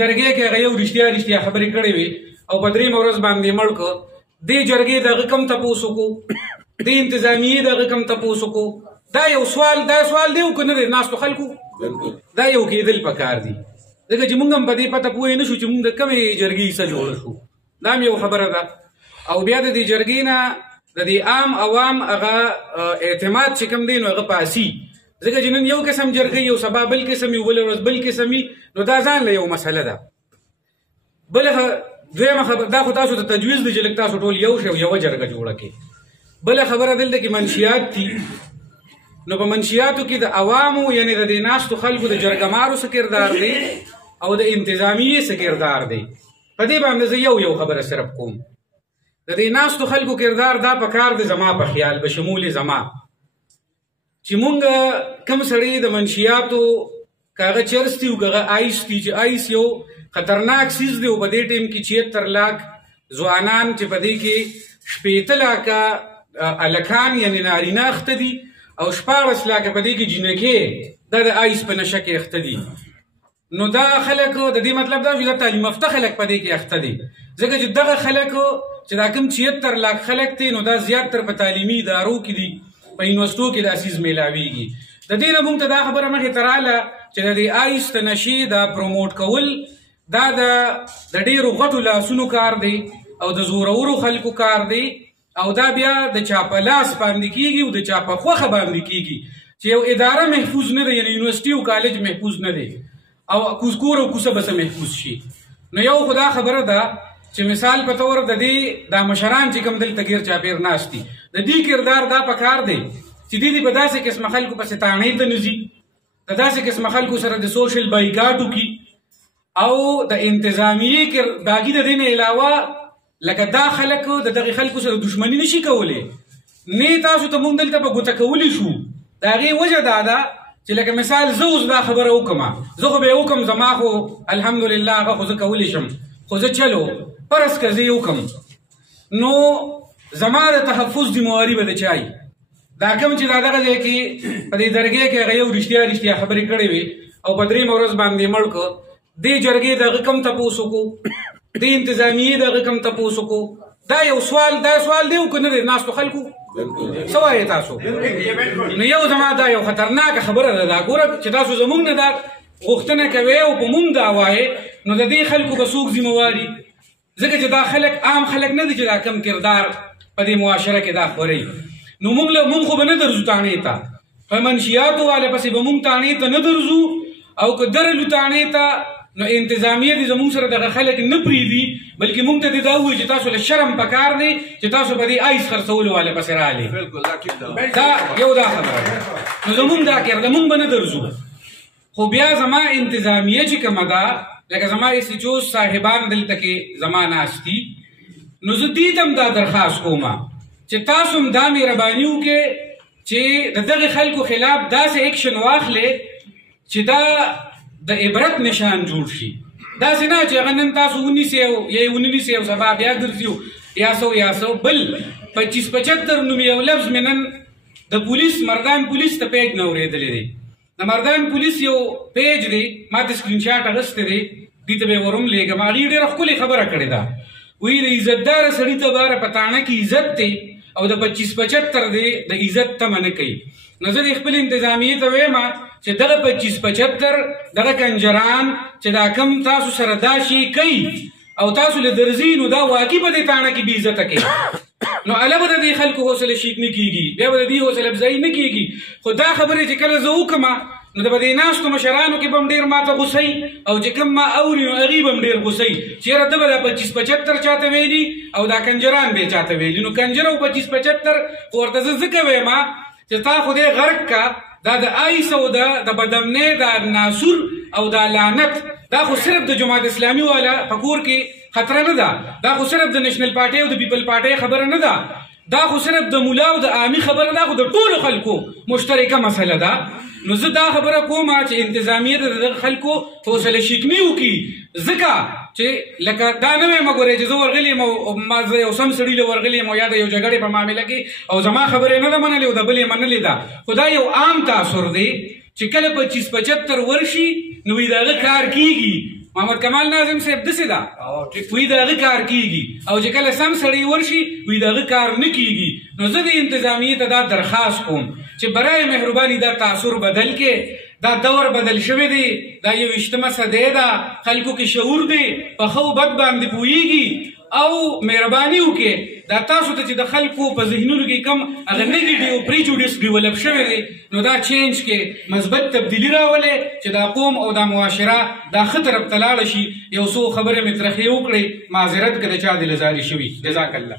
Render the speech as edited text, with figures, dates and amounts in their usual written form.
درګې کې هغه یو رښتیا خبرې کړې وي او په درېیمه ورځ باندې مړ کړ. دې جرګې دغه کم تپوس وکړو، دې انتظامیې دغه کم تپوس وکړو. دا یو سوال دی او که نه دی ناستو خلکو دا یو کېدل پکار دي، ځکه چې موږ هم په دې پته پوه نه شو چې موږ د کومې جرګې څه جوړه شو. دا هم یو خبره ده. او بیا د دې جرګې نه د دې عام عوام هغه اعتماد چې کوم دی نو هغه پاسي، ځکه چې نن یو قسم جرګې یو سبا بل قسم وي بله ورځ بل قسم وي، نو دا ځان له یو مسله ده. بله دویمه خبره دا خو تاسو ته تجویز دی چې لږ تاسو ټول یو شی یوه جرګه جوړه کړئ. بله خبره دلته کې منشیات دي، نو په منشیاتو کې د عوامو یعنې د دې ناستو خلکو د جرګمارو څه کردار دی او د انتظامیې څه کردار دی. په دې باندې زه یو خبره صرف کوم. د دې ناستو خلکو کردار دا پکار دی زما په خیال به شمول زما چې مونږ کم سړی د منشیاتو کاغه چرس دي او کاغه آیس دي چې آیس یو خطرناک سیز دی او په دې ټیم کې 76 لاک ځوانان چې په دې کې 80 لاکه الکان یعنې نارینه اخته دي او 14 لاکه په دې کې جنکې دا د آیس په نشه کې اخته دي. نو دا خلک د دې مطلب دا چې دا تعلیم یافته خلک په دې کې اخته دي، ځکه چې دغه خلک چې دا کوم 76 لاک خلک دي نو دا زیاتره په تعلیمي ادارو کې دي، په یونیورسټو کې دا سیز میلاویږي. د دې نه موږ ته دا خبره مخې ته راغله چې د دې آیس د نشې دا پروموټ کول دا د ډېرو غټو لاسونو کار دی او د زورورو خلکو کار دی، او دا بیا د چا په لاس باندې کېږي او د چا په خوښه باندې کېږي چې یو اداره محفوظ نه ده، یعنې یونیورسټي او کالج محفوظ نه دی او کور او کوڅه به محفوظ شي. نو یو خو دا خبره ده چې مثال په طور د دې دا مشران چې کوم دلته ګیر چاپېر ناست دي د دې کردار دا پکار دی چې دې په داسې قسمه خلکو پسې تاڼۍ ته نه ځي، د داسې قسمه خلکو سره د سوشل بایکاټ وکړي او د انتظامیې داګي د دې نه علاوه لکه دا خلک د دغې خلکو سره دښمني نشي کولی. نه تاسو ته موږ دلته په ګوته کولی شو. د هغې وجه دا ده چې لکه مثال زه اوس دا خبره وکړم، زه خو به یې وکړم، زما خو الحمدلله هغه خو زه کولی شم، خو زه چلو فرض که زه یې وکړم نو زما د تحفظ ذمهواري به د چا وي؟ دا کوم چې دا دغه ځای کې په دې درګې کې هغه یو رښتیا خبرې کړې وي او په درېیمه ورځ باندې مړ کړ. دې جرګې دغه کم تپوس وکړو، دې انتظامیې دغه کم تپوس وکړو. دا یو سوال دی او که نه دی ناستو خلکو څه وایې تاسو؟ نو یو زما دا یو خطرناکه خبره ده. دا ګوره چې تاسو زموږ نه دا غوښتنه کوئ او په موږ دا وایې نو د دې خلکو به څوک ذمهواري؟ ځکه چې دا خلک عام خلک نه دي چې دا کم کردار په دې معاشره کې دا خورئ. نو موږ خو به نه درځو تاڼې ته، په منشیاتو والا پسې به موږ تاڼې ته نه درځو، او که درلو تاڼې ته نو انتظامیه دې زموږ سره دغه خلک نه پرېږدي، بلکې موږ ته دې دا ووایي چې تاسو له شرم پکار دی چې تاسو په دې آیس خرڅولو والا پسې راغلې. دا یو دا خبره ده. نو زموږ دا کرده موږ به نه درځو. خو بیا زما انتظامیه چې کومه ده لکه زما ایسیچوس صاحبان دلته کې زما ناست دي، نو زه دې ته هم دا درخواست کوم چې تاسو هم دا مهرباني وکړئ چې د دغې خلکو خلاف داسې ایکشن واخلئ چې دا د عبرت نشان جوړ شي. داسې نه چې هغه نن تاسو ونیسئ یا یې ونه نیسئ او سبا بیا ګرځي یا څه بل 25-75 نوم یو لفظ مې نن د پولیس مردان پولیس ته پیج نه اورېدلی دی. د مردان پولیس یو پیج دی، ما ته سکرین شاټ اخیستی دی، دې ته به یې ورملیږم. هغې ډېره ښکلې خبره کړې ده، وایي د عزتداره سړي ته باره په تاڼه کې عزت دی او د 25-75 دی د عزت تمه نه کوي. نو زه د خپل انتظامیې ته وایم چې دغه 25-75 دغه کنجران چې دا کم تاسو سره دا شی کوي او تاسو له درځي نو دا واقعي په دې تاڼه کې بې عزته کوي. نو اله به د دې خلکو حوصله شیک نه کېږي، بیا به د دې حوصله افزایي نه کېږي. خو دا خبرې چې کله زه وکړم نو د به دې ناستو مشرانو کې به هم ډېر ماته غوسئ او چې کوم ما اوري نو هغې به هم ډېر غوسئ چې یاره ده به دا 25-75 چاته ویلي او دا کنجران به یې چاته ویلي. نو کنجر او 25-75 خو ورته زه ځکه وایم چې تا خدای غرق کا دا د آیس او د بدمنۍ دا ناسور او دا لعنت دا خو صرف د جماعت اسلامي والا په کور کې خطره نه ده، دا خو صرف د نیشنل پارټۍ او د پیپل پارټۍ خبره نه ده، دا خو صرف د ملا او د عامي خبره ده، خو د ټولو خلکو مشترکه مسله ده. نو زه دا خبره کوم چې انتظامیه د دغه خلکو حوصله شیکني وکړي، ځکه چې لکه دا نه وایم ګورئ چې زه ورغلی یم او ما زه یو سم سړي له ورغلی یم او یا د یو جګړې په معامله کې او زما خبرې نه ده منلې او د بل یې منلې ده. خو دا یو عام تاثر دی چې کله 25-75 ورشي نو د هغه کار کېږي محمد کمال ناظم صاحب داسې ده وایي د هغه کار کیږي او چې کله سم سړی ورشي وایي د هغه کار نه کیږي. نو زه د انتظامیې ته دا درخواست کوم چې برای مهرباني دا تاثر بدل کې. دا دور بدل شوی دی، دا 21مه صدی ده، خلکو کې شعور دی، په ښه او بد باندې پوهېږي. او مهرباني وکړئ دا تاسو ته چې د خلکو په ذهنونو کې کم هغه نیګیټیو پریجوډیس ډیولپ شوی دی نو دا چینج کې مثبت تبدیلي راولئ چې دا قوم او دا معاشره دا ښه طرف ته لاړه شي. یو څو خبرې مې ترخې وکړئ، معذرت که د چا دې له زارې شوي. جزاک الله.